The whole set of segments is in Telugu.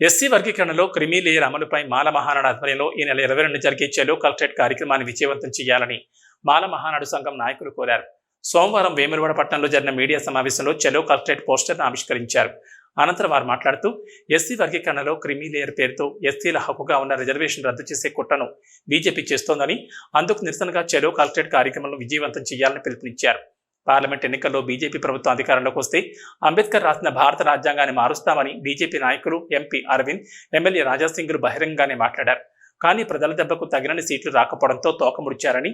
ఎస్సీ వర్గీకరణలో క్రిమీ లేయర్ అమలుపై మాల మహానాడు ఆధ్వర్యంలో ఈ నెల ఇరవై రెండు జరిగే చెలో కలెక్టరేట్ కార్యక్రమాన్ని విజయవంతం చేయాలని మాల మహానాడు సంఘం నాయకులు కోరారు. సోమవారం వేములవాడ పట్టణంలో జరిగిన మీడియా సమావేశంలో చెలో కలెక్టరేట్ పోస్టర్ను ఆవిష్కరించారు. అనంతరం వారు మాట్లాడుతూ ఎస్సీ వర్గీకరణలో క్రిమీ లేయర్ పేరుతో ఎస్సీల హక్కుగా ఉన్న రిజర్వేషన్ రద్దు చేసే కుట్రను బీజేపీ చేస్తోందని అందుకు నిరసనగా చెలో కలెక్టరేట్ కార్యక్రమంలో విజయవంతం చేయాలని పిలుపునిచ్చారు. పార్లమెంట్ ఎన్నికల్లో బీజేపీ ప్రభుత్వం అధికారంలోకి వస్తే అంబేద్కర్ రాసిన భారత రాజ్యాంగాన్ని మారుస్తామని బీజేపీ నాయకులు ఎంపీ అరవింద్ ఎమ్మెల్యే రాజాసింగ్లు బహిరంగంగానే మాట్లాడారు. కానీ ప్రజల దెబ్బకు తగినన్ని సీట్లు రాకపోవడంతో తోకముడిచారని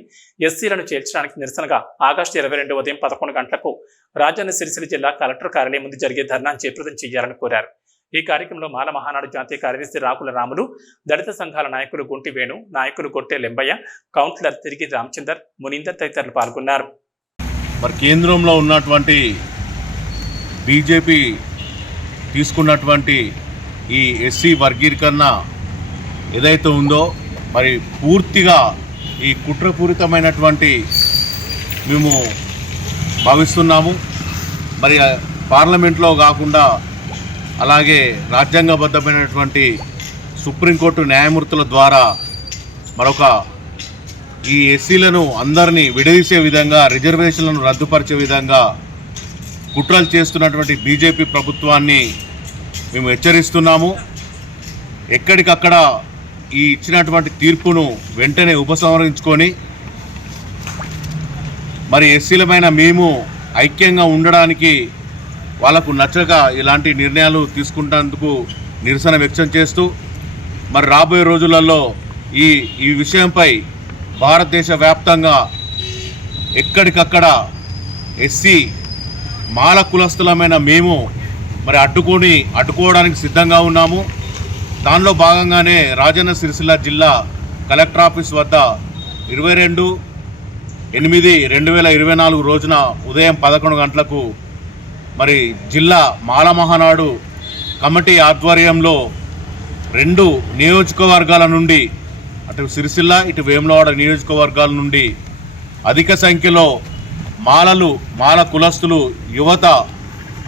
ఎస్సీలను చేర్చడానికి నిరసనగా ఆగస్టు ఇరవై రెండు ఉదయం పదకొండు గంటలకు రాజన్న సిరిసిల్ల జిల్లా కలెక్టర్ కార్యాలయం ముందు జరిగే ధర్నాను చేపృతం చేయాలని కోరారు. ఈ కార్యక్రమంలో మాల మహానాడు జాతీయ కార్యదర్శి రాకుల రాములు దళిత సంఘాల నాయకులు గుంటి వేణు నాయకులు గొట్టె లెంబయ్య కౌన్సిలర్ తిరిగి రామచందర్ మునీందర్ తదితరులు పాల్గొన్నారు. మరి కేంద్రంలో ఉన్నటువంటి బీజేపీ తీసుకున్నటువంటి ఈ ఎస్సీ వర్గీకరణ ఏదైతే ఉందో మరి పూర్తిగా ఈ కుట్రపూరితమైనటువంటి మేము భావిస్తున్నాము. మరి పార్లమెంట్లో కాకుండా అలాగే రాజ్యాంగబద్ధమైనటువంటి సుప్రీంకోర్టు న్యాయమూర్తుల ద్వారా మరొక ఈ ఎస్సీలను అందరినీ విడదీసే విధంగా రిజర్వేషన్లను రద్దుపరిచే విధంగా కుట్రలు చేస్తున్నటువంటి బీజేపీ ప్రభుత్వాన్ని మేము హెచ్చరిస్తున్నాము. ఎక్కడికక్కడ ఈ ఇచ్చినటువంటి తీర్పును వెంటనే ఉపసంహరించుకొని మరి ఎస్సీలమైన మేము ఐక్యంగా ఉండడానికి వాళ్ళకు నచ్చక ఇలాంటి నిర్ణయాలు తీసుకుంటేందుకు నిరసన వ్యక్తం చేస్తూ మరి రాబోయే రోజులలో ఈ ఈ విషయంపై భారతదేశ వ్యాప్తంగా ఎక్కడికక్కడ ఎస్సీ మాల కులస్థలమైన మేము మరి అడ్డుకొని అడ్డుకోవడానికి సిద్ధంగా ఉన్నాము. దానిలో భాగంగానే రాజన్న సిరిసిల్ల జిల్లా కలెక్టర్ ఆఫీస్ వద్ద ఇరవై రెండు ఎనిమిది రెండు వేల ఇరవై నాలుగు రోజున ఉదయం పదకొండు గంటలకు మరి జిల్లా మాల మహానాడు కమిటీ ఆధ్వర్యంలో రెండు నియోజకవర్గాల నుండి అటు సిరిసిల్ల ఇటు వేములవాడ నియోజకవర్గాల నుండి అధిక సంఖ్యలో మాలలు మాల కులస్తులు యువత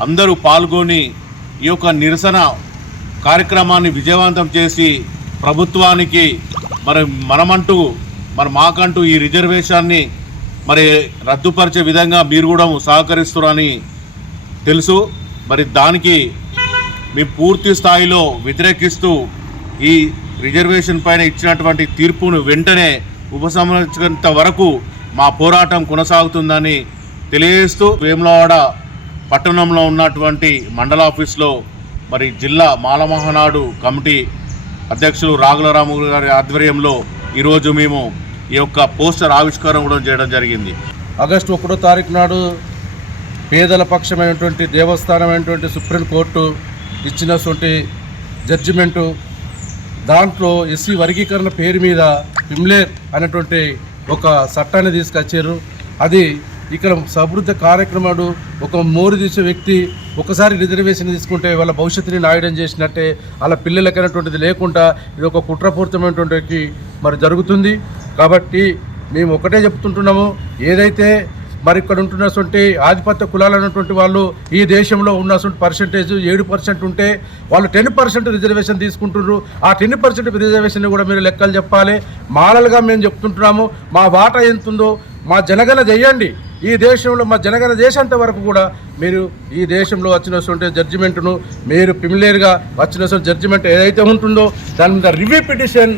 అందరూ పాల్గొని ఈ యొక్క నిరసన కార్యక్రమాన్ని విజయవంతం చేసి ప్రభుత్వానికి మరి మనమంటూ మరి మాకంటూ ఈ రిజర్వేషన్ని మరి రద్దుపరిచే విధంగా మీరు కూడా సహకరిస్తున్నారని తెలుసు. మరి దానికి మేము పూర్తి స్థాయిలో వ్యతిరేకిస్తూ ఈ రిజర్వేషన్ పైన ఇచ్చినటువంటి తీర్పును వెంటనే ఉపసంహరించేంత వరకు మా పోరాటం కొనసాగుతుందని తెలియజేస్తూ వేములవాడ పట్టణంలో ఉన్నటువంటి మండల ఆఫీస్లో మరి జిల్లా మాలమహనాడు కమిటీ అధ్యక్షులు రాఘులరాము గారి ఆధ్వర్యంలో ఈరోజు మేము ఈ యొక్క పోస్టర్ ఆవిష్కారం కూడా చేయడం జరిగింది. ఆగస్టు ఒకటో తారీఖు నాడు పేదల పక్షమైనటువంటి దేవస్థానమైనటువంటి సుప్రీంకోర్టు ఇచ్చినటువంటి జడ్జిమెంటు దాంట్లో ఎస్సీ వర్గీకరణ పేరు మీద పిమ్లేర్ అనేటువంటి ఒక చట్టాన్ని తీసుకొచ్చారు. అది ఇక్కడ సమృద్ధ కార్యక్రమాలు ఒక మోరు తీసే వ్యక్తి ఒకసారి రిజర్వేషన్ తీసుకుంటే వాళ్ళ భవిష్యత్తుని నాయడం చేసినట్టే వాళ్ళ పిల్లలకైనటువంటిది లేకుండా ఇది ఒక కుట్రపూరితమైనటువంటి మరి జరుగుతుంది. కాబట్టి మేము ఒకటే చెప్తుంటున్నాము ఏదైతే మరి ఇక్కడ ఉంటున్నటువంటి ఆధిపత్య కులాలు అన్నటువంటి వాళ్ళు ఈ దేశంలో ఉన్నటువంటి పర్సంటేజ్ ఏడు పర్సెంట్ ఉంటే వాళ్ళు టెన్ పర్సెంట్ రిజర్వేషన్ తీసుకుంటున్నారు. ఆ టెన్ పర్సెంట్ రిజర్వేషన్ కూడా మీరు లెక్కలు చెప్పాలి. మాలలుగా మేము చెప్తుంటున్నాము. మా వాటా ఎంత ఉందో మా జనగణ చేయండి. ఈ దేశంలో మా జనగణ చేసేంత వరకు కూడా మీరు ఈ దేశంలో వచ్చినటువంటి జడ్జిమెంట్ను మీరు పిమిలేరుగా వచ్చినటువంటి జడ్జిమెంట్ ఏదైతే ఉంటుందో దాని మీద రివ్యూ పిటిషన్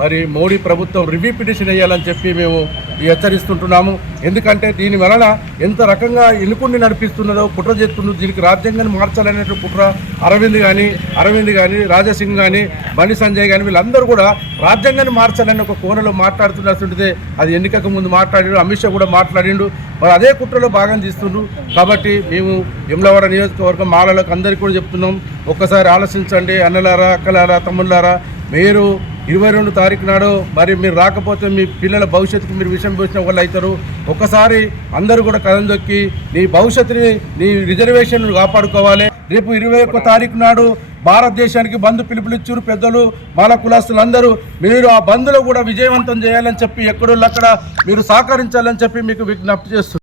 మరి మోడీ ప్రభుత్వం రివ్యూ పిటిషన్ వేయాలని చెప్పి మేము ఈ హెచ్చరిస్తుంటున్నాము. ఎందుకంటే దీని వలన ఎంత రకంగా ఎన్నుకుని నడిపిస్తున్నదో కుట్ర చేస్తున్నదో దీనికి రాజ్యాంగాన్ని మార్చాలనేటువంటి కుట్ర అరవింద్ కానీ అరవింద్ కానీ రాజాసింగ్ కానీ బండి సంజయ్ కానీ వీళ్ళందరూ కూడా రాజ్యాంగాన్ని మార్చాలని ఒక కోణలో మాట్లాడుతున్నటువంటిదే. అది ఎన్నికకు ముందు మాట్లాడాడు అమిత్ షా కూడా మాట్లాడిండు. మరి అదే కుట్రలో భాగం తీస్తుండ్రు. కాబట్టి మేము విమలవాడ నియోజకవర్గం మాలలకు అందరికీ కూడా చెప్తున్నాం. ఒక్కసారి ఆలోచించండి అన్నలారా అక్కలారా తమ్ముళ్ళారా మీరు ఇరవై రెండు తారీఖు నాడు మరి మీరు రాకపోతే మీ పిల్లల భవిష్యత్తుకు మీరు విషయం పోసిన వాళ్ళు అవుతారు. ఒక్కసారి అందరూ కూడా కథం దొక్కి నీ భవిష్యత్తుని నీ రిజర్వేషన్ కాపాడుకోవాలి. రేపు ఇరవై ఒక్క తారీఖు నాడు భారతదేశానికి బంధు పిలుపునిచ్చారు పెద్దలు మాల కులాస్తులందరూ మీరు ఆ బంధులో కూడా విజయవంతం చేయాలని చెప్పి ఎక్కడోళ్ళు అక్కడ మీరు సహకరించాలని చెప్పి మీకు విజ్ఞప్తి చేస్తున్నారు